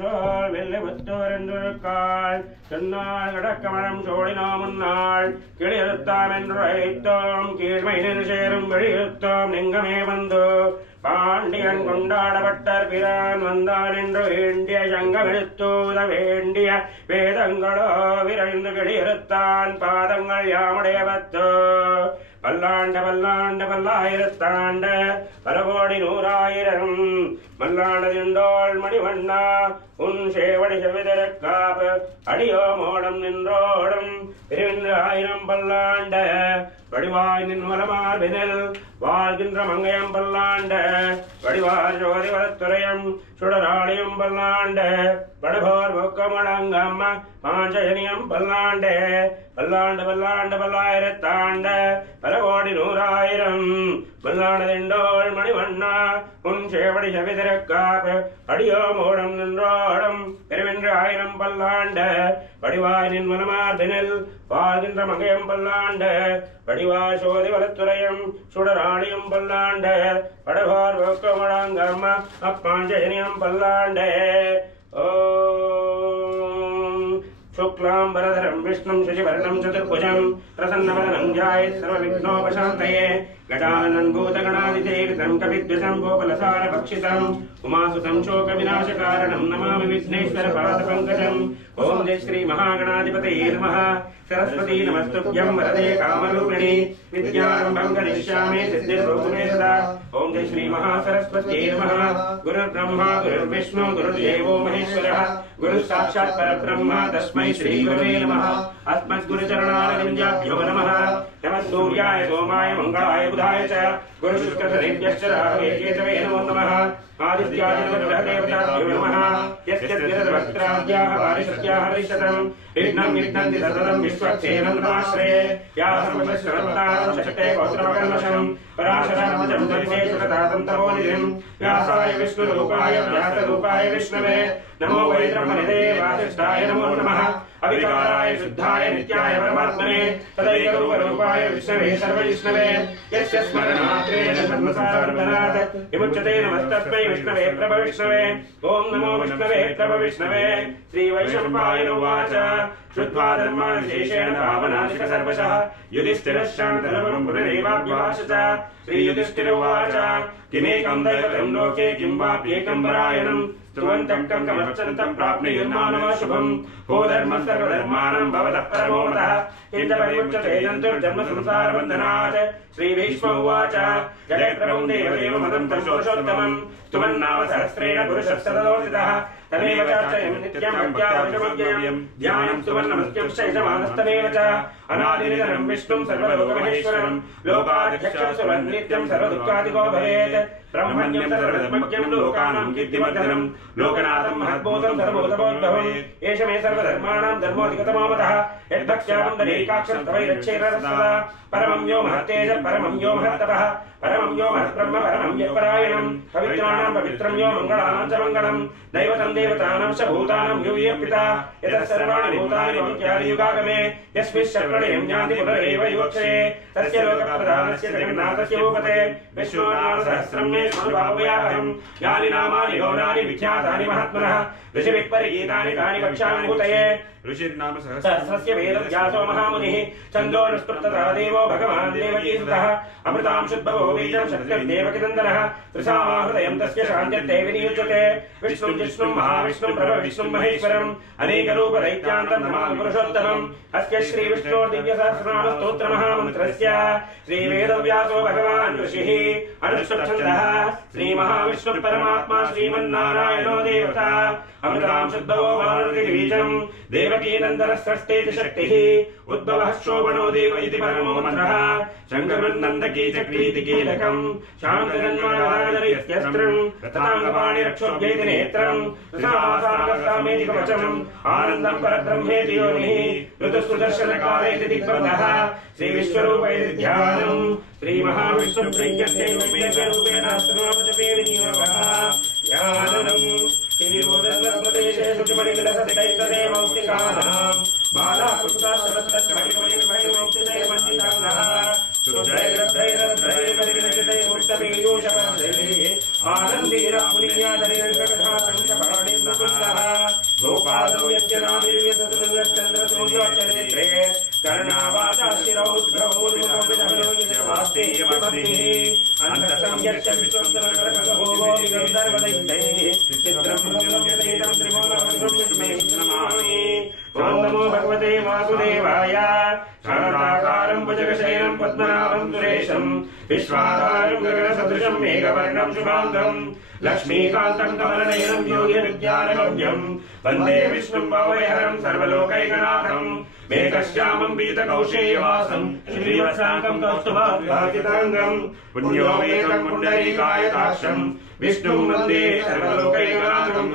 Soul வெள்ளை புத்தோரென்றுக்காள் சொன்னால் கடக்கமரம் சோழினோ முன்னாள் கிளியறுத்தாம் என்று வைத்தோம் கீழ்மை சேரும் வெளியுத்தோம் லிங்கமே வந்து பாண்டியன் கொண்டாடப்பட்டர் பிரான் வந்தான் என்று வேண்டிய சங்கமெழுத்தூத வேண்டிய வேதங்களோ விரைந்து கிளியறுத்தான் பாதங்கள் யாமுடைய பத்தோ பல்லாண்ட பல்லாண்ட பல்லாயிரத்தாண்ட பல கோடி நூறாயிரம் மல்லாண்டதிண்டோள் மணிவண்ணா உன் சேவடி செவிதற்காப் அடியோ மோடம் நின்றோடும் பிரிவின்று ஆயிரம் பல்லாண்ட வடிவாய் நின் வலமார்பினில் வாழ்கின்ற மங்கையம் பல்லாண்ட வடிவார் ஜோதி வளத்துறையம் சுடராளியும் பல்லாண்ட படுபோர் பொக்கமடங்கம்ம பாஞ்சயனியம் பல்லாண்ட பல்லாண்டு பல்லாண்டு பல்லாயிரத்தாண்ட பல கோடி நூறாயிரம் பல்லாண்டதிண்டோள் மணிவண்ணா உன் சேவடி செவிதிறக்காப் அடியோ மூடம் நின்றோடும் பெருவென்று ஆயிரம் பல்லாண்ட வடிவாய் நின் மனமார்பினில் வாழ்கின்ற மங்கையம் பல்லாண்ட வடிவாய் சோதி வளத்துறையம் சுடராளியும் பல்லாண்ட படுபோர் பொக்கமடங்கம்ம அப்பாஞ்சயனியம் பல்லாண்ட शुक्लांबरधरं विष्णुं शशिवर्णं चतुर्भुजं प्रसन्नवदनं ध्यायेत् सर्वविघ्नोपशान्तये गजाननं भूतगणाधिसेवितं कपिध्वजम्बोफलसारभक्षितम् उमासुतं शोकविनाशकारणं नमामि विघ्नेश्वरपादपङ्कजम् ओं जय श्री महागणाधिपतये नमः सरस्वती नमस्तुभ्यं वरदे कामरूपिणी विद्यारम्भं करिष्यामि सिद्धिर्भवतु मे सदा ओं जय श्री महासरस्वत्यै नमः गुरुर्ब्रह्मा गुरुर्विष्णु गुरुर्देवो महेश्वरः गुरुः साक्षात् परब्रह्म तस्मै श्री गुरवे नमः अस्मद्गुरुचरणारविन्द्याभ्यो नमः नमः सूर्याय सोमाय मंगलाय बुधाय च गुरुशुक्रधरेभ्यश्च राहवे केतवे नमो नमः आदित्यादिग्रहदेवताभ्यो नमः यस्य विरदवक्त्राद्याः वारिषद्याः हरिषदं विघ्नं विघ्नन्ति सततं विश्वक्सेनं नमाश्रये या सर्वश्रवत्तारं शक्ते पौत्रमकल्मषं पराशरामजं परिशेषकतातं तपोनिधिं व्यासाय विष्णुरूपाय व्यासरूपाय विष्णवे नमो वै ब्रह्मनिधे वासिष्ठाय नमो नमः अविकाराय शुद्धाय नित्याय परमात्मने तदैकरूपरूपाय विष्णवे सर्वविष्णवे यस्य स्मरणात्रेण धर्मसारवर्धनात् विमुच्यते नमस्तस्मै विष्णवे प्रभविष्णवे ओं नमो विष्णवे प्रभविष्णवे श्रीवैशम्पायन उवाच श्रुत्वा धर्माविशेषेण पावनादिक सर्वशः युधिष्ठिरः शान्तनवं पुनरेवाभ्यास च श्रीयुधिष्ठिर उवाच किमेकं दैवतं लोके किं वाप्येकं परायणं स्तुवन्तं कमर्चन्तं प्राप्नुयुर्मानव शुभं को धर्मः सर्वधर्माणां भवतः परमो मतः किञ्च परिमुच्यते जन्तुर्जन्म संसारबन्धनात् श्रीभीष्म उवाच जयप्रभं देवदेवमतं तर्षोषोत्तमं स्तुवन्नाम सहस्रेण पुरुषः सततोदितः तमेव चार्चयं नित्यम् अज्ञातमव्ययम् ध्यानं स्तुवन्नमस्त्यं शैशमानस्तमेव च अनादिनिधनं विष्णुं सर्वलोकमहेश्वरं लोकाध्यक्षं सुवन्नित्यं सर्वदुःखादिको भवेत् ब्रह्मण्यं सर्वधर्मज्ञं लोकानां कीर्तिवर्धनं लोकनाथं महद्भूतं सर्वभूतभोद्भवम् एष मे सर्वधर्माणां धर्मोऽधिगतमो मतः यद्भक्ष्यामं दनेकाक्षं तवैरच्छेद सदा परमं यो महत्तेज परमं यो महत्तपः परमं यो महत्ब्रह्म परमं यत्परायणं पवित्राणां पवित्रं यो मङ्गलानां च मङ्गलं दैवतं देवतानां च भूतानां यो ये पिता यतः सर्वाणि भूतानि ममत्यादियुगागमे यस्मिन् शर्वणेयं ज्ञाति पुनरेव युवक्षये तस्य लोकप्रधानस्य जगन्नाथस्य भूपते विष्णुनामसहस्रं मे स्मृभावयाहं यानि नामानि गौराणि विख्यातानि महात्मनः ऋषिभिः परिगीतानि तानि वक्ष्यामि भूतये ऋषिर्नाम सहस्रस्य वेदव्यासो महामुनिः छन्दोनुष्टुप्ततः देवो भगवान् देवकीसुतः अमृतां शुद्धभो बीजं शक्तिर्देवकीनन्दनः त्रिसामाहृदयं तस्य शान्तिर्ते विनियुज्यते विष्णुं जिष्णुं महाविष्णुं प्रभविष्णुं महेश्वरम् अनेकरूपदैत्यान्तं नमामि पुरुषोत्तमम् अस्य श्रीविष्णोर्दिव्यसहस्रनामस्तोत्रमहामन्त्रस्य श्रीवेदव्यासो भगवान् ऋषिः अनुष्टुप्छन्दः श्रीमहाविष्णुः परमात्मा श्रीमन्नारायणो देवता अमृतां शुद्धभो भानुर्दिबीजं देवकीनन्दनस्रष्टेति शक्तिः उद्भवः शोभनो देव इति परमो मन्त्रः शङ्करनन्दकी चक्रीति कीलकम् शान्तजन्मराजरित्यस्त्रम् रताङ्गपाणिरक्षोभ्येति नेत्रम् रसामेति कवचम् आनन्दम् परब्रह्मेति योनिः ऋतुसुदर्शनकालेति दिग्बन्धः श्रीविश्वरूपैति ध्यानम् श्रीमहाविष्णुप्रीत्यर्थे रूपेणास्त्रनामजपे विनियोगः ध्यानम् श्रीविभूतस्वप्रदेशेषु किमणिविलसतिदैतदेवौक्तिकानाम् बालाकुष्ठाश्रवत्तश्चमणिमणिमैमौक्तिदैर्मन्दिताङ्गः सुजैरद्रैरद्रैर्मदिविनचितैर्मुक्तपीयूषपरदेः आनन्दीरः पुनीयादनिर्गकथा सङ्कपाणिर्नः मेघवर्णं शुभाङ्गं लक्ष्मीकान्तं कमलनयनं योगिविज्ञानगम्यं वन्दे विष्णुं भवभयहरं सर्वलोकैकनाथं मेघश्यामं पीतकौशेयवासं श्रीवत्साङ्गं कौस्तुभभासिताङ्गं पुण्योमेतं पुण्डरीकायताक्षं विष्णुं वन्दे सर्वलोकैकनाथं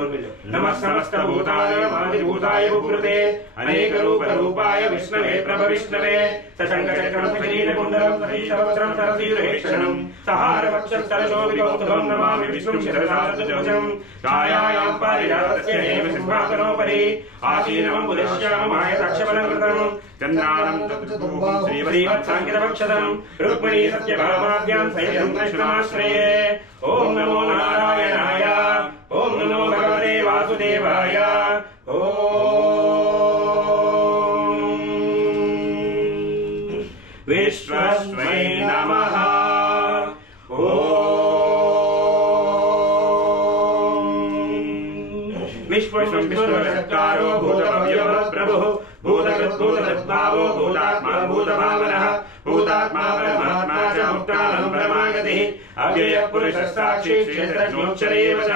नमः समस्तभूताय भूभृते अनेकरूपरूपाय विष्णवे प्रभविष्णवे सशङ्खचक्रं शरीरकुण्डलं सहीशवक्त्रं सरसीरुहेक्षणं सहारवक्षस्थलशोभिकौस्तुभं नमामि विष्णुं शिरसार्धध्वजं छायायां पारिजातस्य हेम सिंहासनोपरि आसीनं बुधश्याममायताक्षबलकृतं चन्द्रानं तत्तुभूं श्रीवत्साङ्कितवक्षदं रुक्मिणी सत्यभामाभ्यां सहितं कृष्णमाश्रये ॐ नमो नारायणाय ॐ नमो भगवते वासुदेवाय विश्वस्मै नमः विश्वशक्तारो भूतभव्यप्रभुः भूतकृद्भूतसद्भावो भूतात्मा भूतभावनः भूतात्मा परमात्मा च मुक्तानं परमागतिः अव्ययः पुरुषः साक्षी क्षेत्रज्ञोऽक्षरेव च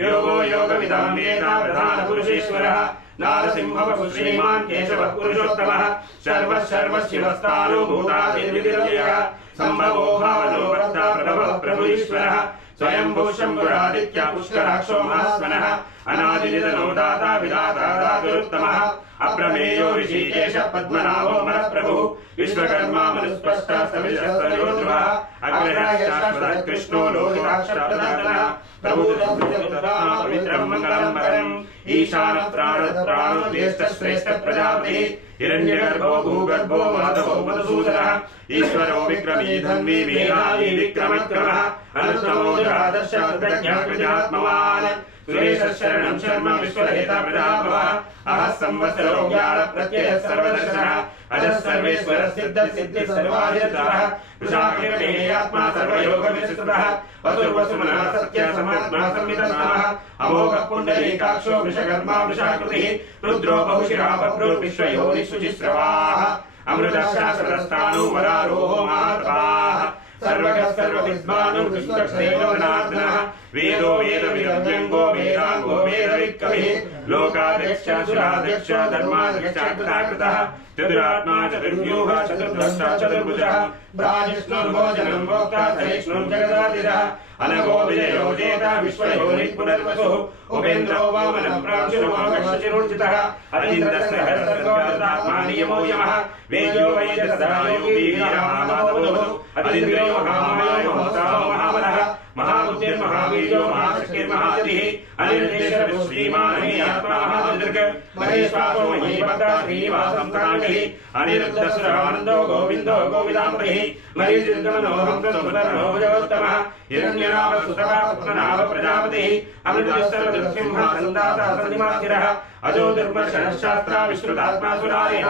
योगो योगविदां वेदा प्रधानपुरुषेश्वरः नारसिंहः श्रीमान् केशवः पुरुषोत्तमः सर्वः सर्वशिवस्तारो भूतादिर्विदिर्यः सम्भवो भावनो वर्ता प्रभवः प्रभुरीश्वरः स्वयंभू शम्भुरादित्य पुष्कराक्षो महास्मनः अनादिनिधनो दाता विधाता धातुरुत्तमः अप्रमेयो ऋषिकेश पद्मनाभो मरप्रभुः विश्वकर्मा मनुस्पष्टः सविशस्तयोध्रुवः अग्रहः कृष्णो लोहिताक्षप्रदर्शनः पवित्रं मङ्गलं परम् ईशानः प्राणो ज्येष्ठः श्रेष्ठः प्रजापतिः हिरण्यगर्भो भूगर्भो माधवो मधुसूदनः ईश्वरो विक्रमी धन्वी मेधावी विक्रमक्रमः अनुत्तमो दुरादर्शः प्रज्ञात्मवान् सुरेशः शरणं शर्म विश्वहेता प्रजाभवः अहः संवत्सरो ज्ञानप्रत्ययः सर्वदर्शनः अजः सर्वेश्वरः सिद्धः सिद्धिः सर्वाधिरतः वृषाकिरणेयात्मा सर्वयोगविस्तृतः वसुर्वसुमनः सत्यः समात्मा संवितस्तमः अमोघः पुण्डरीकाक्षो वृषकर्मा वृषाकृतिः रुद्रो बहुशिरः विश्वयोनिषुचिस्रवाः अमृतः शाश्वतस्थाणु वरारोहो महात्माः सर्वगः सर्वविद्वानुर्विश्वक्षेमनाथनः वेदो वेदविरव्यङ्गो वेदाङ्गो वेदविक्कविः लोकाध्यक्षासुराध्यक्ष धर्माध्यक्षाकृतः चतुरात्मा चतुर्व्यूहः चतुर्द्रष्टा चतुर्भुजः ब्राह्मणोर्भोजनं भोक्ता सहिष्णुः जगदाधिरः अनघो विजयो जेता विश्वयोनिः पुनर्वसुः उपेन्द्रो वामनः प्रांशुरमोघश्चिरोर्जितः अतीन्द्रस्सहस्रगोदात्मा नियमो यमः वेद्यो वैद्य सदा योगी वीरमाधवो अतीन्द्रियो महामायो महोत्साहो महाबलः महाबुद्धिर्महावीर्यो महाशक्तिर्महादिः अनिर्देशः श्रीमान् आत्मा महादुर्ग महेश्वासो महीपता श्रीनिवासं काङ्गलिः अनिरुद्धसुरानन्दो गोविन्दो गोविदाम्बरिः मरीचिर्गमनो हंससुतर्णो भुजगोत्तमः हिरण्यनाभसुतः पद्मनाभ प्रजापतिः अमृतसर्वदृक्सिंहः सन्दाता सन्निमास्थिरः अजो दुर्मर्शनः शास्त्रा विश्रुतात्मा सुरारिः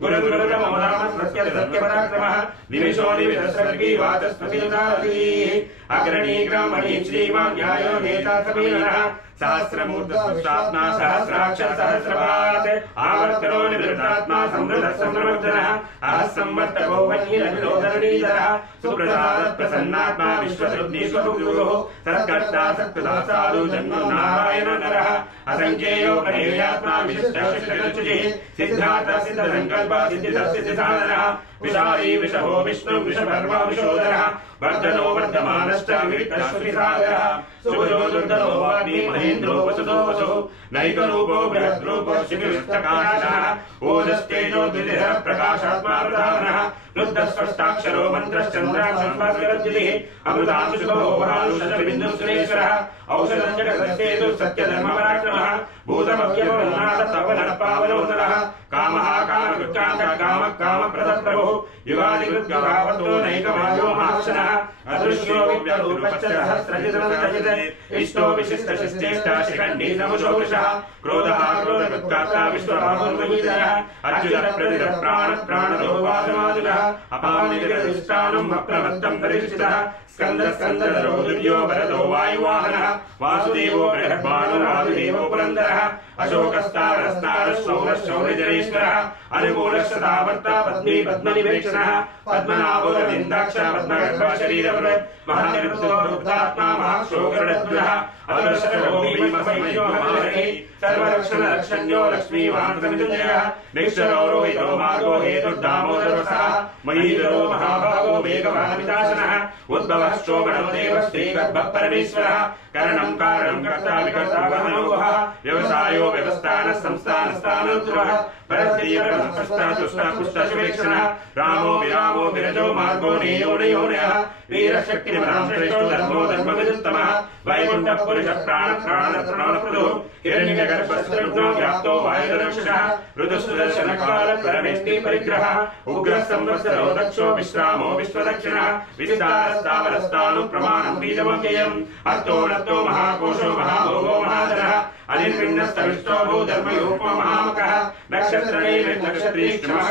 गुरुगुरुब्रह्मोदामः सत्यपराक्रमः निमिषो निमिषसर्गी वाचस्पतियुतारतीः अग्रणी ग्रामणी श्रीमान् न्यायो नेता समीनः सहस्रमूर्धस्वशात्मा सहस्राक्ष सहस्रपात् आवर्तनो निवृत्तात्मा समृद्धः संवर्धनः अहः संवर्तको वह्निरविलोदननीधरः सुप्रसादः प्रसन्नात्मा विश्वसुद्धीश्वरुः सत्कर्ता सत्कृता साधु जन्मो नारायण नरः असङ्ख्येयो प्रणेयात्मा विशिष्टः सिद्धार्थः सिद्धसङ्कल्पः सिद्धितः सिद्धिसाधनः विशाली विषभो विष्णु विषभर्मा विशोदरः वर्धनो वर्धमानश्च विविधश्रुतिसागरः सुभजो दुर्धरो वादी महेन्द्रो वसुतो वसुः नैकरूपो बृहद्रूपो शिखिविष्टकाशः ओजस्तेजो द्वितिः प्रकाशात्मा प्रधानः रुद्धस्पष्टाक्षरो मन्त्रश्चन्द्राक्षरज्जितिः अमृतांशुभो वरानुषजबिन्दुः सुरेश्वरः औषधं जगदस्तेतु सत्यधर्मपराक्रमः भूतमव्यवनाथः पावनोदरः कामः कामकृत्कान्तः कामः कामप्रदः प्रभुः युगादिकृत्कभावतो नैकमायो महाक्षणः अदृश्यो विव्यरूपश्च सहस्रजितः इष्टो विशिष्टशिष्टेष्टा शिखण्डी समुषो वृषः क्रोधः क्रोधकृत्कार्ता विश्वभावोन्महीधरः अच्युतः प्रतितः प्राणदो वासमादुलः अपानिजगदिष्टानं भप्रमत्तं परिष्ठितः स्कन्दः स्कन्दधरो दुर्यो वरदो वायुवाहनः वासुदेवो बृहद्भानुराजुदेवो पुरन्दरः अशोकस्तारस्तारशौरशौर्यजनेश्वरः अनुकूलशतावर्ता पद्मी पद्मनिवेक्षणः पद्मनाभो रविन्दाक्ष पद्मगर्भः शरीरवृत् महानिरुद्धात्मा महाक्षोगरुडध्वजः अदर्शनो भीमसमयो हरिः सर्वरक्षणरक्षण्यो लक्ष्मीवान्तमितुञ्जयः निक्षरो रोहितो मार्गो हेतुर्दामोदरवसः महीधरो महाभागो वेगवानमितासनः उद्भवः शोभनो देवः श्रीगर्भः परमेश्वरः करणं कारणं कर्ता विकर्ता वहनोः व्यवसायो व्यवस्थानः संस्थानस्थानोद्भवः परस्त्रीपरमस्पष्टातुष्टापुष्टशुभेक्षणः रामो विरामो विरजो मार्गो नेयो नयोनयः वीरशक्तिनिपरां श्रेष्ठो धर्मो धर्मविदुत्तमः वैकुण्ठः पुरुषः प्राणप्रदो हिरण्यगर्भस्त्रघ्नो व्याप्तो वायुरक्षः ऋतुसुदर्शनकाल परमेष्टि परिग्रहः उग्रः संवत्सरो दक्षो विश्रामो विश्वदक्षिणः विस्तारस्तावरस्तानु प्रमाणं बीजमव्ययम् अर्थो नत्तो महाकोशो महाभोगो महाधनः अनिर्विण्णस्तविष्टो भूधर्मयोपो महामकः नक्षत्रीक्षमः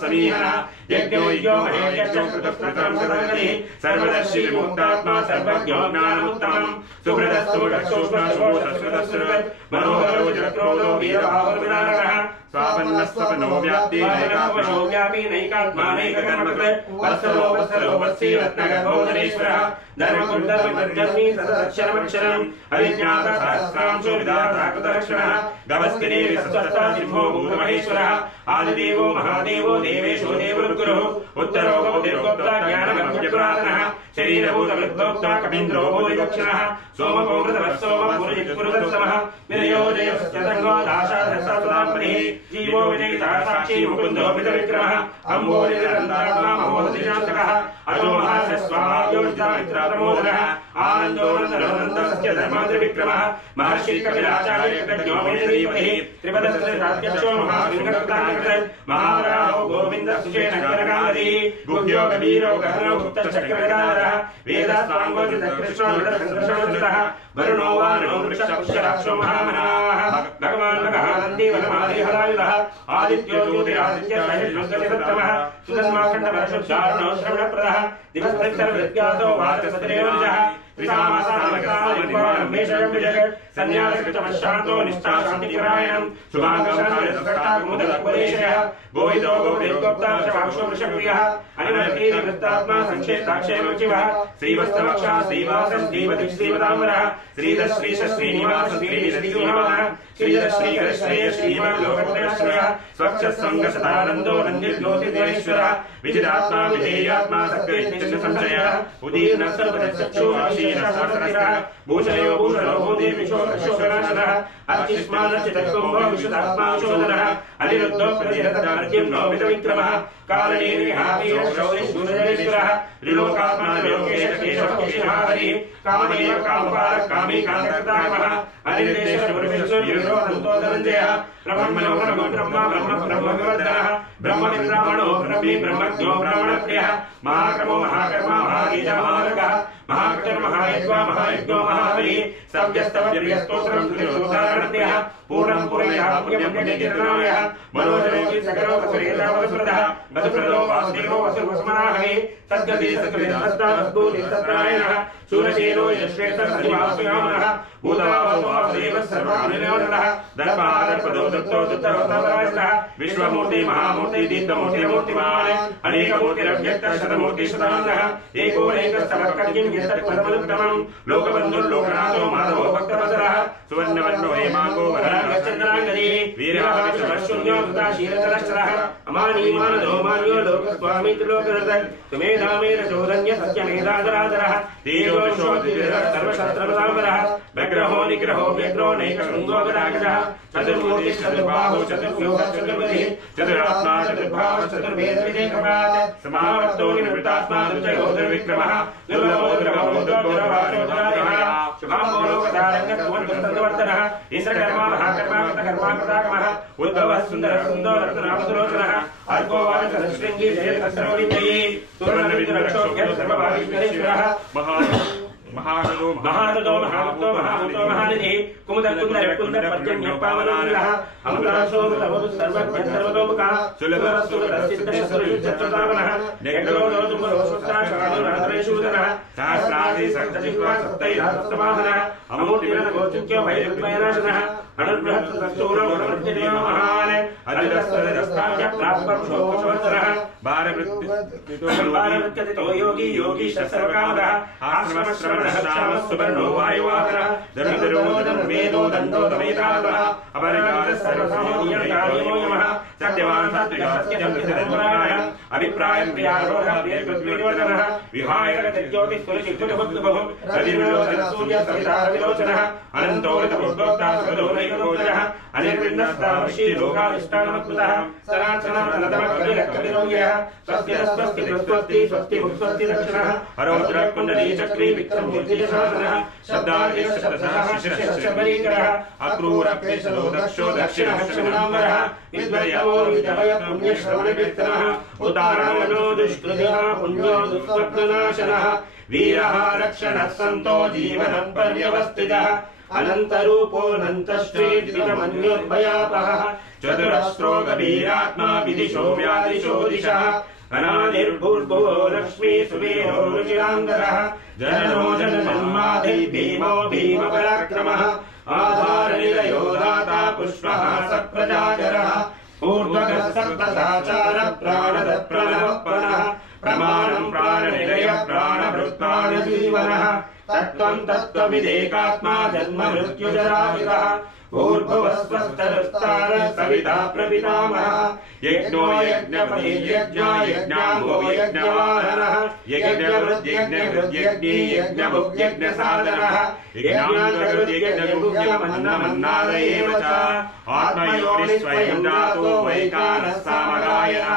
समीहनः यज्ञो यज्ञो महेयज्ञो कृतः सर्वगतिः सर्वदर्शी मुक्तात्मा सर्वज्ञो ज्ञानमुत्तमम् सुहृदस्तु दक्षोष्णः मनोहरो जलक्रोधो वीरबाहुर्विनारः स्वापन्नस्वपनो व्याप्ति नैकात्मा नैककर्मकृत् वत्सलो वत्सलो वत्सी रत्नगर्भोदरेश्वरः धर्मकुण्डलमर्जन्मी सदक्षरमक्षरम् अभिज्ञातसहस्रांशो विधाताकृतरक्षणः गवस्तिने विसस्ता सिंहो भूतमहेश्वरः आदिदेवो महादेवो देवेशो देवरुद्गुरुः उत्तरो गौतिर्गोप्ता ज्ञानगम्यपुरातनः शरीरभूतवृद्धोक्ता कपीन्द्रो भूरिदक्षिणः सोमपौमृतवत्सोमपुरुतमः विनयो जयश्चतङ्गो दाशाधस्तापतिः जीवो विजयिता साक्षी मुकुन्दो मितविक्रमः अम्बोनिरन्दात्मा महोदधिशान्तकः अजो महास्वाभाव्योजितामित्रातमोदनः आनन्दोनन्दनन्दस्य धर्माद्रिविक्रमः महर्षि कपिलाचार्यज्ञो विजयीपतिः त्रिपदस्यक्षो महाविङ्गकृतानकृत् महावराहो गोविन्दसुषेणकरकामदिः गुह्यो कबीरो गहनो गुप्तचक्रगदाधरः वेदास्ताङ्गोचितकृष्णोदरसंदर्शनोचितः वरुणो वानो वृक्षपुष्यराक्षो महामनाः भगवान् भगवानन्दी वनमादिहलायुधः आदित्यो ज्योतिरादित्यः सुधन्माखण्डवर्षोच्चारणो श्रवणप्रदः दिवसप्रत्यर्विद्यासो वाचसत्रेवनिजः सन्यासकृतमशान्तो निष्ठाशान्तिपरायणम् शुभाङ्गमुदलपदेशयः गोहितो गोप्ताक्षवाक्षो वृषप्रियः अनिवर्तीनिवृत्तात्मा संक्षेप्ताक्षेमचिवः श्रीवत्सवक्षः श्रीवासः श्रीवतिः श्रीवताम्बरः श्रीधः श्रीश श्रीनिवास श्रीनिधः श्रीधः श्रीहरिश्रेय श्रीमल्लोकत्रयश्रयः स्वच्छः सङ्गसदानन्दो नन्दिर्ज्योतिर्देश्वरः विजितात्मा विधेयात्मा सक्रियसंशयः उदीर्णः सर्वचक्षो भूषयो भूषणो भूदेविशो अशोकनाशनः अर्चिष्मानर्चितकुम्भो विशुद्धात्मा शोधनः अनिरुद्धो प्रतिहतदार्ज्यम्नो मितविक्रमः कारणेर्विहावीरशौरिशूरजनेश्वरः त्रिलोकात्मा लोकेशकेशः हरिः कामदेव कामपालः कामी कान्तकृतामः अनिर्देशपुरुषोर्युरोधन्तोदरञ्जयः ब्रह्मणो ब्रह्मा ब्रह्मविवर्धनः ब्रह्मविद्रामणो ब्रह्मी ब्रह्मज्ञो ब्रह्मणप्रियः महाक्रमो महाकर्मा महागीजा महारगः महाकर्महायज्ञो महायज्ञो महाहरिः सव्यस्तवप्रियस्तोत्रं सुधारणप्रियः पूर्णं पूर्णयः पुण्यपुण्यकीर्तनामयः मनोजरोगी सकरो वसुरेतावसुरदः वसुप्रदो वासुदेवो वसुर्वसुमनाहरिः सद्गति सत्कृतस्तद्भूतिस्तत्रायणः शूरसेनो यश्वेतसनिवासयामनः भूतवासो वासुदेवः सर्वानिर्योधनः दर्पादर्पदो दत्तो दत्तवतावराजः विश्वमूर्ति महामूर्ति दीप्तमूर्ति मूर्तिमान् अनेकमूर्तिरव्यक्तः शतमूर्ति शताननः एकोनैकस्तवकर्यं यत्तत्परमनुत्तमम् लोकबन्धुर्लोकनाथो माधवो भक्तवत्सलः सुवर्णवर्णो हेमाङ्गो वराङ्गचन्द्राङ्गदी वीरः शीलतरश्चरः अमानीमानदो मान्यो लोकस्वामी त्रिलोकरतः तुमेधामेरचोदन्य सत्यमेधादरादरः सर्वशस्त्रपदाम्बरः विग्रहो निग्रहो व्यग्रो नैकशृङ्गो गदागजः चतुर्मूर्ति चतुर्बाहु चतुर्व्यूह चतुर्विधिः चतुरात्मा चतुर्भाव चतुर्वेदविदेकपात् समावर्तो निवृत्तात्मा दुर्जयो दुर्विक्रमः दुर्लभो दुर्गमो दुर्गोरवाचोदारिः शुभाम्बो लोकधारण्यत्वन्तवर्तनः इंद्रकर्मा महाकर्मा कृतकर्मा कृताकमः उद्भवः सुन्दरः सुन्दो रत्ननामसुलोचनः अर्को वाचनशृङ्गी जयकस्रवविद्यये तुर्णविदुरक्षोभ्यः सर्वभागीश्वरेश्वरः महारथो महाभूतो महानिधि कुमुद पर्जन्य पावनानः अमृतासो मृतवधु सर्वतोमुखः सुलभसुरसिद्धशस्त्रयुद्धश्रुतावनः नेकरोदोतुमरोषुत्राशकालुरात्रेषूदनः सहस्रादि सप्तजिह्वा सप्तैरासप्तवाहनः अमूर्तिरनगोचित्यो भैरवैनाशनः अणुबृहत्तस्तूरो गणमध्यदेव महान् अजलस्तरस्ताव्य प्राप्तशोकशोत्तरः भारवृत्कथितो योगी योगीश सर्वकामदः आश्रमश्रवणः श्यामः सुवर्णो वायुवाहनः धनुर्धरो धनुर्वेदो दण्डो दमयितातः अपरिकारः सर्वसमोनियन्तादिमो यमः सत्यवान् सात्विकः सत्यजन्मितधर्मरायणः अभिप्रायं प्रियारोहव्येद्विवर्धनः विहायकज्योतिष्कुलशिक्षुटबुद्धुभुः रविर्विलोचनसूर्यसवितारविलोचनः अनन्तोरितमुद्भोक्ता सुगदोनैकगोचरः अनिर्विण्णस्तावश्यलोकाविष्टानमत्कृतः सनातनमनतमकविरकविरोग्यः स्वस्ति स्वस्ति स्वस्ति स्वस्ति स्वस्ति दक्षिणः हरोद्रकुण्डलीचक्री विक्रमूर्तिशासनः शब्दादिशब्दशबरीकरः अक्रूरप्रेषलो दक्षो दक्षिणः शमनाम्बरः विद्वयो विद्वय पुण्यश्रवणकीर्तनः उदारणो दुष्कृतः पुण्यो दुःस्वप्ननाशनः वीरः रक्षणः सन्तो जीवनं पर्यवस्थितः अनन्तरूपोऽनन्तश्रीद्वितमन्योद्भयापहः चतुरस्रो गभीरात्मा विदिशो व्यादिशो दिशः अनादिर्भूर्भुवो लक्ष्मी सुवीरो रुचिरान्तरः जननो जनजन्मादि भीमो भीमपराक्रमः आधारनिलयो दाता पुष्पः सप्रजागरः ऊर्ध्वगः सप्तसाचारः प्राणदः प्रणवः प्रमाणं प्राणनिलय प्राणभृत्प्राणजीवनः तत्त्वं तत्त्वविदेकात्मा जन्म मृत्युजरायुधः ऊर्ध्वस्वस्तरस्तार सविता प्रपितामहः यज्ञो यज्ञपति यज्ञा यज्ञाङ्गो यज्ञवाहनः यज्ञवृद्यज्ञकृद्यज्ञी यज्ञभुग्यज्ञसाधनः यज्ञान्तकृद्यज्ञभुग्यमन्नमन्नाद एव च आत्मयोनिस्वयं जातो वैकानः सामगायनः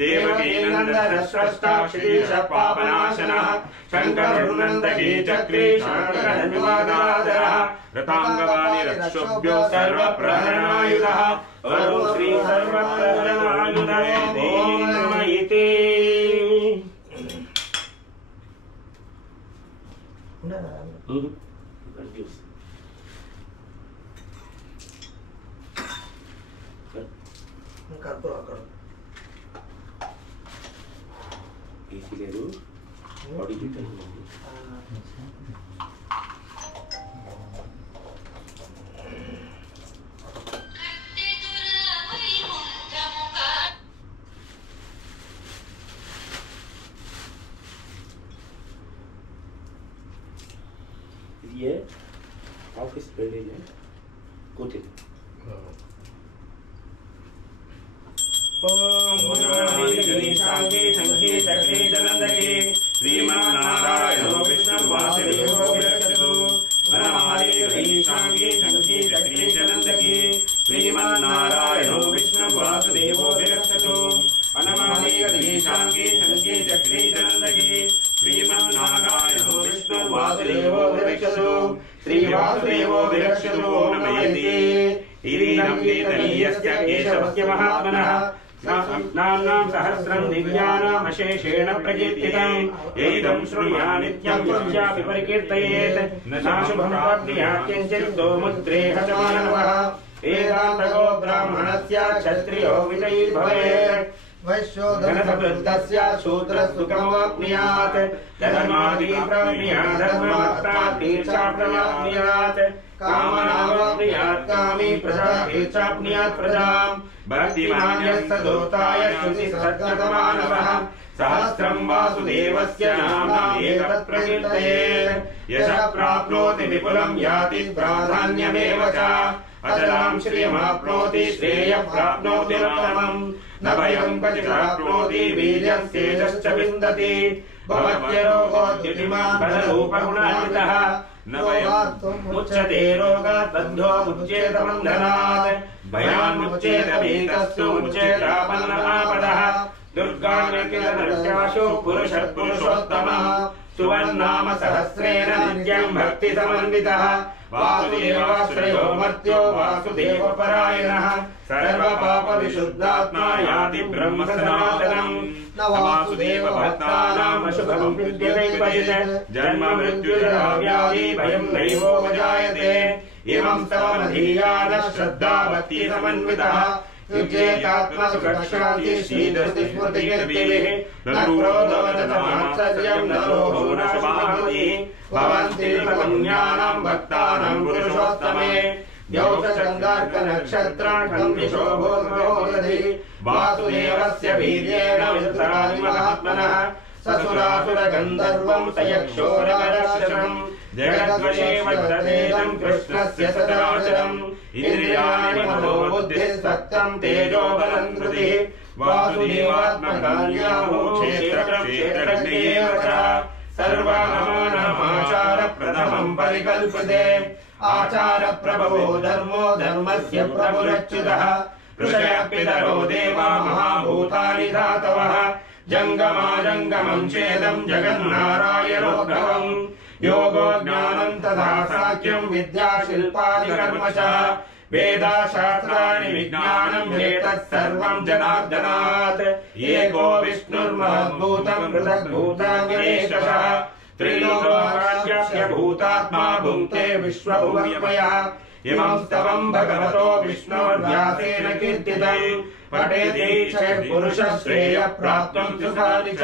देवकीनन्दनस्रष्टा श्रीशः पापनाशनः शङ्करुर्नन्दकी चक्री शङ्करन्वादादरः रथाङ्गवाणि रक्षोभ्यो सर्वप्रहरणायुधः वरुण श्री सर्वप्रहरणायुधः ॐ नमः इति లేదు బాడీ ये ऑफिस बिल्डिंग है कोचिंग ओम गणेशांगे संगे चक्रे जलंदगे श्रीमन्नारायणो विष्णु वासुदेवो विरक्षतु वनमाले गणेशांगे संगे चक्रे जलंदगे श्रीमन्नारायणो विष्णु वासुदेवो विरक्षतु वनमाले गणेशांगे संगे चक्रे जलंदगे श्रीमन्नारायणो विष्णु वासुदेवो विरक्षतु श्री वासुदेवो विरक्षतु नमयति इदं कीर्तनीयस्य केशवस्य महात्मनः नाम्नां सहस्रं दिव्यानामशेषेण प्रकीर्तितम् एदं श्रुणुयात् नित्यं यस्यापि परिकीर्तयेत् न शुभं प्राप्नुयात् किञ्चित् मुद्रेह च मानवः वेदान्तको ब्राह्मणस्य क्षत्रियो विजयी भवेत् वैश्योधनसमृद्धस्य शूद्रसुखमवाप्नुयात् धर्मादि प्राप्नुयात् धर्ममत्तादीर्षा प्राप्नुयात् कामनावाप्नुयात् कामी प्रजापीर्षाप्नुयात् प्रजाम् भक्तिमान्यः सदोताय श्रुतिसद्गतमानवः सहस्रं वासुदेवस्य नाम्नाम् एतत् प्रकीर्तयेत् यशः प्राप्नोति विपुलं याति प्राधान्यमेव च अचलां श्रियमाप्नोति श्रेयः प्राप्नोति उत्तमम् न भयं क्वचित् प्राप्नोति वीर्यस्तेजश्च विन्दति भवत्यरोगोद्युतिमान् बलरूपगुणान्वितः न मुच्यते रोगात् बद्धो मुच्येत बन्धनात् भयान्मुच्येत भीतस्तु मुच्येतापन्नमापदः दुर्गान्यखिलनर्चाशो पुरुषः पुरुषोत्तमः सुवर्णाम सहस्रेण नित्यं भक्ति समन्वितः वासुदेवाश्रयो मर्त्यो वासुदेवपरायणः सर्वपाप विशुद्धात्मा याति ब्रह्म सनातनम् न वासुदेव भक्तानाम् अशुभं विद्यते क्वचित् जन्म मृत्युजरा व्याधि भयं नैवोपजायते इमं स्तवमधीयानः श्रद्धा भक्ति समन्वितः युज्येतात्मसुखक्षान्ति शीतस्मृतिकीर्तिभिः न क्रोधो न मात्सर्यं न लोभो न शुभाकृतिः भवन्ति पुण्यानां भक्तानां पुरुषोत्तमे द्यौतचन्द्रार्कनक्षत्राणि वासुदेवस्य वीर्येण विदुराणि महात्मनः ससुरासुरगन्धर्वं सयक्षोरगरक्षरम् जगद्वशे वर्ततेदं कृष्णस्य सचराचरम् इन्द्रियाणि मनो बुद्धिः सत्यं तेजो बलं धृतिः वासुदेवात्मकार्याहो क्षेत्रक्षेत्रज्ञेव च सर्वागमानामाचार प्रथमं परिकल्पते आचार प्रभवो धर्मो धर्मस्य प्रभुरच्युतः ऋषयः पितरो देवा महाभूतानि धातवः जङ्गमाजङ्गमं चेदं जगन्नारायणो भवम् योगो ज्ञानं तथा साख्यं विद्या शिल्पादिकर्म च वेदाशास्त्राणि विज्ञानं एतत् सर्वं जनार्दनात् एको विष्णुर्महद्भूतं पृथग्भूतं गणेशः त्रिलोकास्य भूतात्मा भुङ्क्ते विश्वभुवनमयः इमं स्तवं भगवतो विष्णोर्व्यासेन कीर्तितं पठेत् पुरुषः श्रेयः प्राप्तुं सुखानि च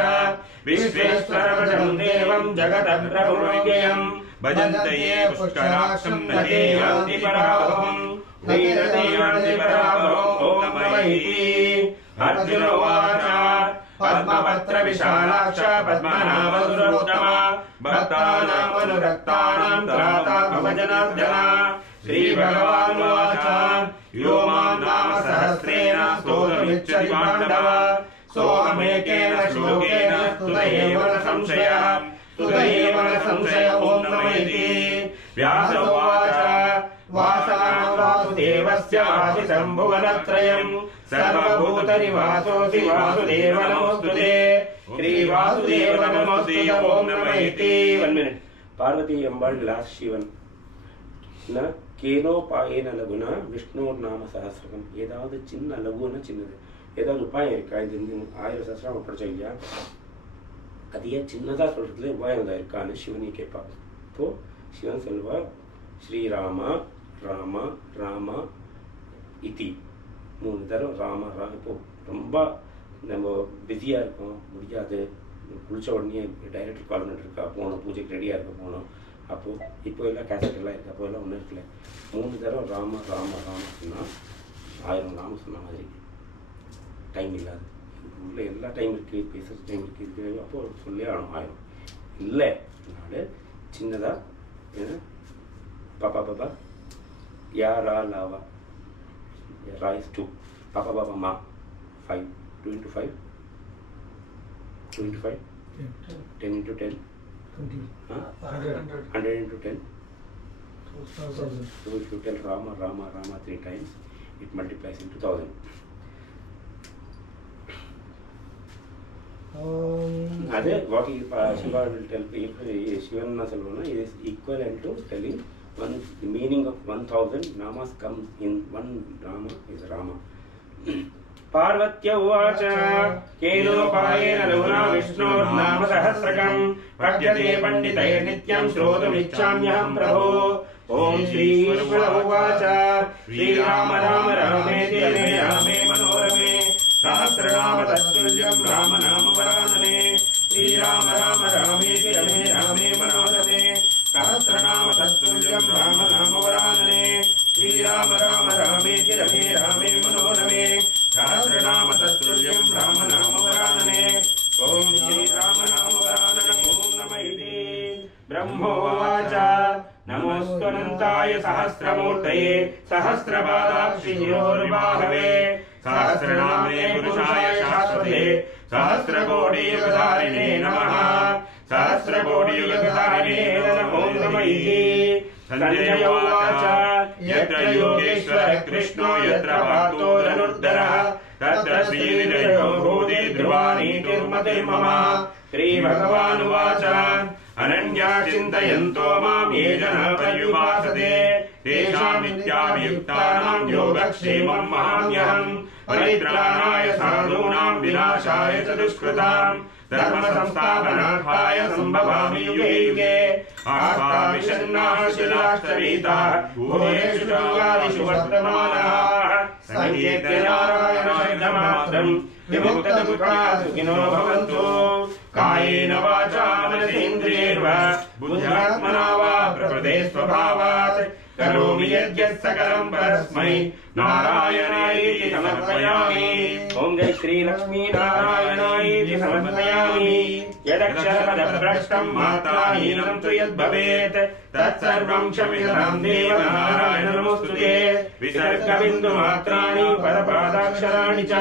विश्वेश्वरवरं देवं जगतः प्रभुमेयं भजन्ते ये पुष्कराक्षं न ते यान्ति पराभवम् ॐ नमः अर्जुन उवाच पद्मपत्र विशालाक्ष पद्मनाभसुरोत्तमा भक्तानामनुरक्तानां त्राता भवजनार्दन श्रीभगवानुवाच यो मां नाम सहस्रेण स्तोतुमिच्छति पाण्डव सोऽहमेकेन श्लोकेन स्तुत एव न संशयः ॐ नमः इति व्यास उवाच वासुदेवस्य वासिशम्भुवनत्रयम् सर्वभूतनिवासोऽसि वासुदेव नमोऽस्तुते श्रीवासुदेव नमोऽस्तुते ॐ नमः इति 1 minute पार्वती अम्बाள் लास्ट शिवन न केनोपायेन लघुना विष्णुर्नाम सहस्रकम् ஏதாவது சின்ன லகுனா சின்னது ஏதாவது உபாயம் இருக்கா இது 1000 சஹஸ்ரம் படிச்சா இல்லையா அது ஏன் சின்னதா சொல்றதுல உபாயம் தான் இருக்கான்னு சிவனி கேட்பா இப்போ சிவன் சொல்வா ஸ்ரீராம ராம ராம இதி 3 தரம் ராம ராம இப்போ ரொம்ப நம்ம பிஸியா இருக்கோம் முடியாது குளிச்ச உடனே டைரக்டர் கால் பண்ணிட்டு போனோம் பூஜைக்கு ரெடியா இருக்க போனோம் அப்போ இப்போ எல்லாம் கேசட் எல்லாம் இருக்கு அப்போ எல்லாம் ஒன்றும் இருக்குல்ல 3 தரம் ராம ராம ராம சொன்னால் 1000 ராம சொன்ன மாதிரி டைம் இல்லாது உள்ள எல்லா டைம் இருக்கு பேசுகிற டைம் இருக்கு அப்போ சொல்லி ஆகணும் 1000 இல்லை அதனால சின்னதாக பாப்பா பாப்பா யா ரா லாவா ரா இஸ் 2 பாப்பா பாப்பா மா 5 2 into 5 2 into 5 10 into 10 100 into 10 so if you tell Rama Rama Rama 3 times it multiplies into 1000 what Shiva will tell Shivan Nasalona is equivalent to telling the meaning of 1000 namas comes in one Rama is Rama. पार्वत्य उवाच केनोपायेन लघुना विष्णोर्नाम सहस्रकम् पठ्यते पण्डितैर्नित्यं श्रोतुमिच्छाम्यहं प्रभो ॐ श्रीकृष्ण उवाच श्रीराम राम रामेति रमे रामे मनोरमे सहस्रनाम तत्तुल्यं राम नाम वरानने श्रीराम राम रामेति रमे रामे मनोरमे सहस्रनाम तत्तुल्यं राम नाम वरानने श्रीराम राम रामेति रमे रामे मनोरमे सहस्रनाम तत्तुल्यं राम नाम वरानने ॐ श्रीराम नाम वरानने ॐ नमः इति ब्रह्मोवाच नमोऽस्त्वनन्ताय सहस्रमूर्तये सहस्रपादाक्षिशिरोर्बाहवे सहस्रनामे पुरुषाय शाश्वते सहस्रकोटियुगधारिणे नमः सहस्रकोटियुगधारिणे ॐ नमः इति संजय उवाच यत्र योगेश्वर कृष्णो यत्र पार्थो धनुर्धरः तत्र श्रीविजयो भूति ध्रुवा नीतिर्मतिर्मम श्रीभगवानुवाच अनन्या चिन्तयन्तो मां ये जना पर्युपासते तेषामित्याभियुक्तानां योगक्षेमं महाम्यहम् परित्राणाय साधूनां विनाशाय च दुष्कृतां धर्म संस्थापनार्थाय संभवामि युगे युगे आस्ताविषन्नाः शिलाश्चरीताः भूयेषु शृङ्गादिषु वर्तमानाः संकीर्त्य नारायणशब्दमात्रम् विमुक्तदुःखाः सुखिनो भवन्तु कायेन वाचा मनसेन्द्रियैर्वा बुद्ध्यात्मना वा प्रकृते स्वभावात् करोमि यद्यत् सकलं परस्मै नारायणायेति समर्पयामि। ओम जय श्री लक्ष्मी नारायणायेति समर्पयामि। यदक्षरपदभ्रष्टं मात्राहीनं तु यद्भवेत् तत्सर्वं क्षम्यतां देव नारायण नमोस्तुते। विसर्गबिन्दुमात्राणि पदपादाक्षराणि च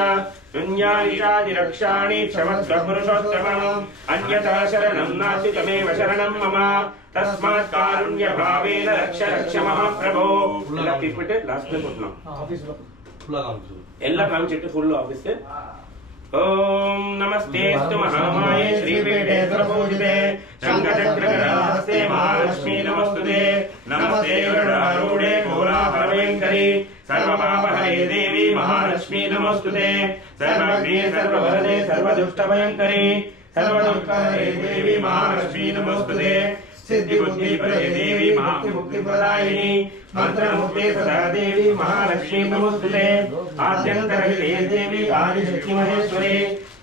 शून्यानि चादिरक्षाणि क्षमस्व पुरुषोत्तमम् अन्यथा शरणं नास्ति तमेव शरणं मम तस्मात् कारुण्य भावेन रक्ष रक्ष महाप्रभो। लास्ट में ಕೊಟ್ನಾ ಎಲ್ಲ ಕಾನ್ಸೆಪ್ಟ್ ಫುಲ್ ಆಫೀಸ್ ओम नमस्तेस्तु महामाये श्रीपीठे सर्वपूजिते शंखचक्रगदाहस्ते महालक्ष्मी नमस्तुते नमस्ते गरुडारूढे कोलाहलभयङ्करी सर्वपापहरे देवी महालक्ष्मी नमस्तुते सर्वज्ञे सर्ववरदे सर्वदुष्टभयङ्करी सर्वदुःखहरे देवी महालक्ष्मी नमस्तुते सिद्धि बुद्धि प्रदे देवी मुक्ति प्रदायिनी मंत्र मुक्ते सदा देवी महालक्ष्मी नमोस्तुते आद्यन्तरहिते देवी आदिशक्ति महेश्वरी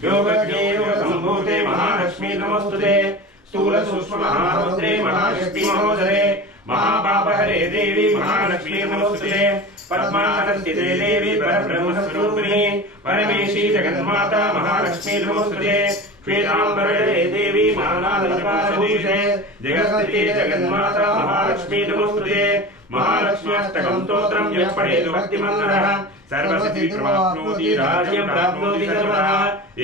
योगज्ञे योग संभूते महालक्ष्मी नमोस्तुते स्थूल सूक्ष्म महारुद्रे महाशक्ति महोदरे महापापहरे देवी महालक्ष्मी नमोस्तुते पद्मासनस्थिते देवी परब्रह्मस्वरूपिणी परमेशी जगन्माता महालक्ष्मी नमोस्तुते श्वेतांबरे देवी मानालंकारभूषे जगत्स्थिते जगन्माता महालक्ष्मी नमोस्तुते महालक्ष्म्यष्टकं स्तोत्रं यः पठेत् भक्तिमन्नरः सर्वसिद्धिप्राप्नोति राज्यं प्राप्नोति सर्वदा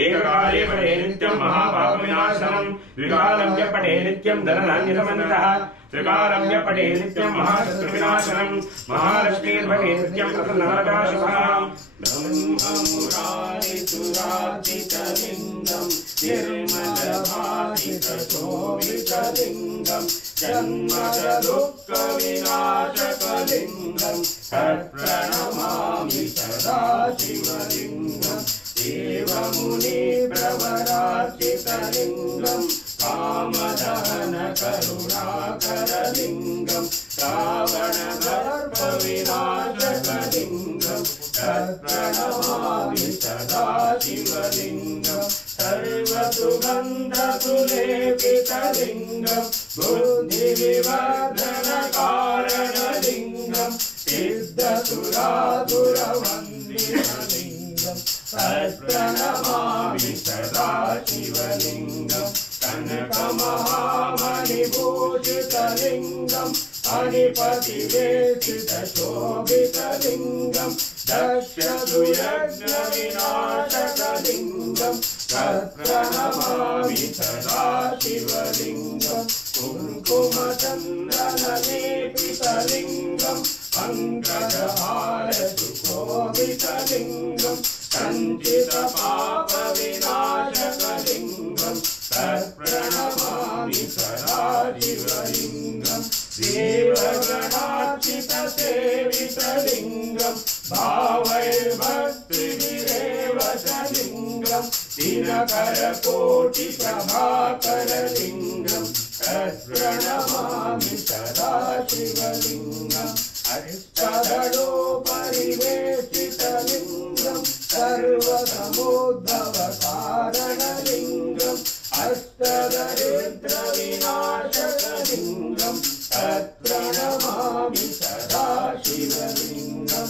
एककाले पठे नित्यं महापापविनाशनं द्विकालं यः पठे नित्यं धनधान्यसमन्वितः त्रिकालं यः पठे नित्यं महाशत्रुविनाशनं महालक्ष्मीर्भटे नित्यं प्रसन्ननरकाशुभाम् ब्रह्ममुरारिसुरार्चितलिङ्गं निर्मलभासितशोभितलिङ्गं जन्मदुःखविनाशकलिङ्गं तत्प्रणमामि सदा शिवलिङ्गं देवमुनिप्रवरार्चितलिङ्गं कामदहनकरुणाकरलिङ्गं रावणगर्भविनाशकलिङ्गं तत्प्रणमामि सदा शिवलिङ्गं सर्वसुगन्धसुलेपितलिङ्गं बुद्धिविवर्धनकारणलिङ्गं सिद्धसुरासुरवन्दितलिङ्गं तत्प्रणमामि सदा शिवलिङ्गं कनकमहामणिभूषितलिङ्गं अनिपतिवेशितशोभितलिङ्गं दक्षसुयज्ञविनाशकलिङ्गं तत्प्रणमामि सदा शिवलिङ्गं कुङ्कुमचन्दनलेपितलिङ्गं पङ्कजहारसुशोभितलिङ्गं सञ्चितपापविनाशकलिङ्गं तत्प्रणमामि सदा शिवलिङ्गं देवगणार्चितसेवितलिङ्गं भावैर्भक्तिभिरेव च लिङ्गं दिनकरकोटिप्रभाकरलिङ्गं तत्प्रणमामि सदा शिवलिङ्गम् अष्टदलोपरिवेशितलिङ्गं सर्वसमुद्भवकारणलिङ्गम् अष्टदरिद्रविनाशकलिङ्गं तत्प्रणमामि सदा शिवलिङ्गं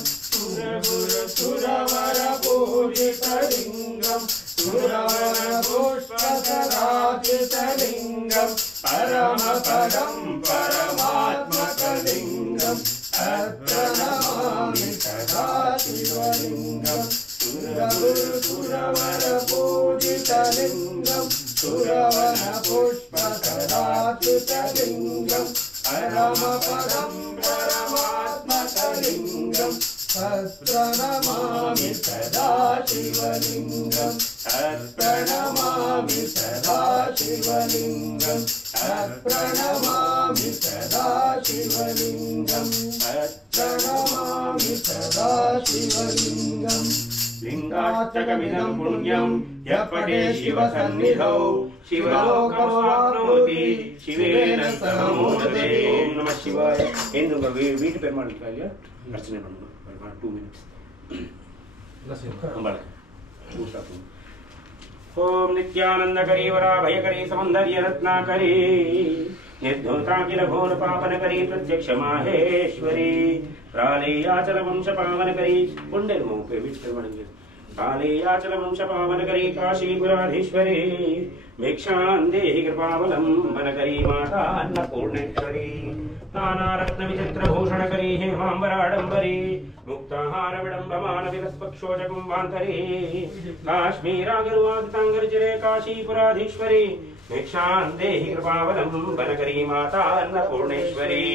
सुरवरपूजितलिङ्गं सुरवरपुष्पसराजितलिङ्गं परमपदं परमात्मकलिङ्गं तत्प्रणमामि सदा शिवलिङ्गं सुरवरपूजितलिङ्गं सुरवरपुष्पसराजितलिङ्गं परमपदं परमात्मकलिङ्गं प्रणमामि सदा शिवलिङ्गं प्रणमामि सदा शिवलिङ्गं प्रणमामि सदा शिवलिङ्गं प्रणमामि सदा शिवलिङ्गं लिंगाष्टकमिदं पुण्यं यः पठे शिवसन्निधौ शिवलोकमाप्नोति शिवेन सह मोदते। ओम नमः शिवाय। ఏందుగా వీటి పేరు మాట్లాడాలి అర్చన పడను 2 minutes అంబాల కూర్చోకు। ఓం నిత్యానందకరీ వరాభయకరీ సౌందర్య రత్నాకరీ నిర్ధూతాఖిల ఘోర పావనకరీ ప్రత్యక్ష మాహేశ్వరీ ప్రాళేయాచల వంశ పావనకరీ పుండెల్ మోపే వీటి పేరు మాట్లాడాలి कालेयाचल वंश पावनकरी काशीपुराधीश्वरी भिक्षां देहि कृपावलम्बनकरी माता अन्नपूर्णेश्वरी नानारत्न विचित्रभूषणकरी हेमाम्बराडम्बरी मुक्ताहार विडम्बमान विलस्पक्षोजकुम्भान्तरी काश्मीरागरुवादिताङ्गरचिरे काशीपुराधीश्वरी भिक्षां देहि कृपावलम्बनकरी माता अन्नपूर्णेश्वरी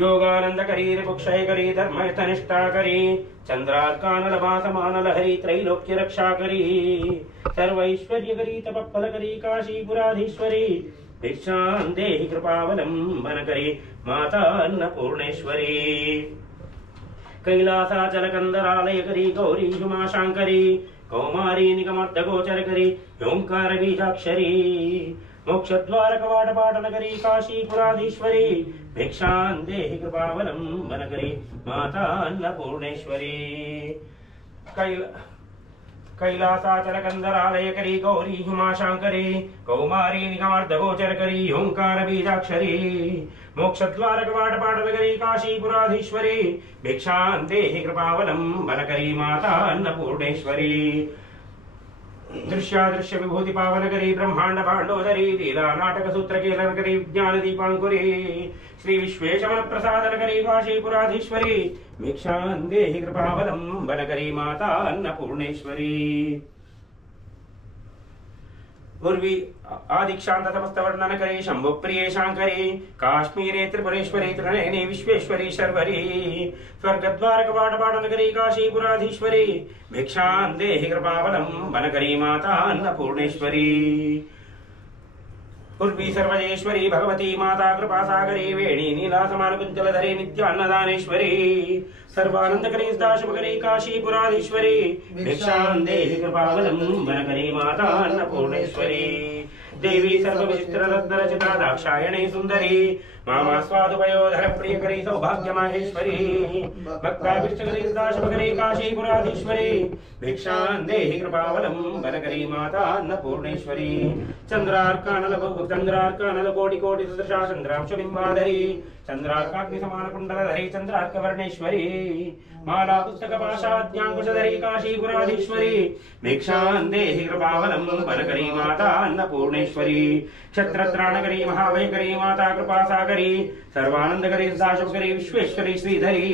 योगानंदकरी रिपुक्षयकरी धर्मयतनिष्ठाकरी चंद्रार्कानलभासमानलहरी त्रैलोक्य रक्षाकरी सर्वैश्वर्यकरी तपफलकरी काशीपुराधीश्वरी भिक्षां देहि कृपावलम्बनकरी माता अन्नपूर्णेश्वरी कैलासाचलकन्दरालयकरी गौरी उमाशांकरी कौमारी निगमर्दगोचरकरी ओंकार बीजाक्षरी मोक्षद्वार कवाटपाटनकरी काशीपुराधीश्वरी भिक्षां देहि कृपावलम्बनकरी माता अन्नपूर्णेश्वरी कैलासाचलकन्दरालयकरी गौरी उमाशांकरी कौमारी निगमार्धगोचरकरी ओंकार बीजाक्षरी मोक्षद्वार कवाटपाटनकरी काशीपुराधीश्वरी भिक्षां देहि कृपावलम्बनकरी माता अन्नपूर्णेश्वरी दृश्यादृश्य विभूति पावनकरी ब्रह्मांड भांडोदरी लीला नाटक सूत्र केलनकरी विज्ञान दीपांकुरी श्री विश्वेशवन प्रसादनकरी काशीपुराधीश्वरी भिक्षां देहि कृपावलम्बनकरी माता अन्नपूर्णेश्वरी उर्वी आदिक्षांत समस्त वर्णनकरी शंभु प्रिय शांकरी काश्मीरे त्रिपुरेश्वरी त्रिनयनी विश्वेश्वरी शर्वरी स्वर्गद्वार कवाटपाटनकरी काशीपुराधीश्वरी भिक्षां देहि कृपावलम्बनकरी माता अन्नपूर्णेश्वरी उर्वी सर्वजेश्वरी भगवती माता कृपासागरी वेणी नीलासमानकुञ्चलधरी नित्यान्नदानेश्वरी सर्वानंदकरी सदाशिवकरी काशीपुराधीश्वरी भिक्षां देहि कृपावलम्बनकरी माता अन्नपूर्णेश्वरी देवी सर्वविचित्ररत्नरचिता दाक्षायणी सुंदरी मामा स्वादुपयोधर प्रियकरी सौभाग्य माहेश्वरी भक्ताभिष्टकरी सदाशिवकरी काशीपुराधीश्वरी भिक्षां देहि कृपावलम्बनकरी माता अन्नपूर्णेश्वरी चंद्रार्कानल कोटि कोटि सदृशा चंद्रांश बिंबाधरी चंद्रार्काग्नि समान कुंडलधरी चंद्रार्कवर्णेश्वरी माला पुस्तक पाशाद्यांकुशधरी काशीपुराधीश्वरी भिक्षां देहि कृपावलम्बनकरी माता अन्नपूर्णेश्वरी क्षत्रत्राणकरी महाभयकरी माता कृपासागरी सर्वानंदकरी सदाशिवकरी विश्वेश्वरी श्रीधरी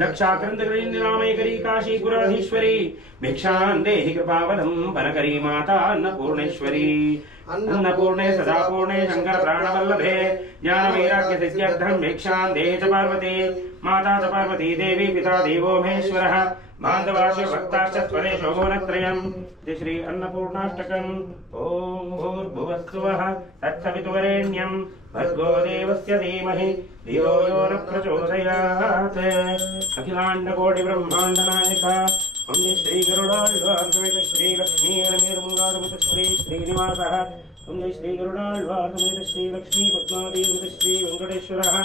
दक्षाक्रंदकरी निरामयकरी काशीपुराधीश्वरी भिक्षां देहि कृपावलम्बनकरी माता अन्नपूर्णेश्वरी अन्नपूर्णे सदा पूर्णे शंकर प्राणवल्लभे ज्ञान वैराग्य सिद्ध्यर्थं भिक्षां देहि च पार्वती माता च पार्वती देवी पिता देवो महेश्वरः बान्धवाश्च भक्ताश्च स्वरे शोभनत्रयम् इति श्री अन्नपूर्णाष्टकम् ओम भूर्भुवस्सुवः तत्सवितुर्वरेण्यं भर्गो देवस्य धीमहि धियो यो न प्रचोदयात् अखिलाण्डकोटि ब्रह्माण्डनायका वन्दे श्री गरुडाழ்வார் समेत श्री लक्ष्मी रमेरमंगारमत श्री श्रीनिवासः वन्दे श्री गरुडाழ்வார் समेत श्री लक्ष्मी पद्मावती श्री वेंकटेश्वरः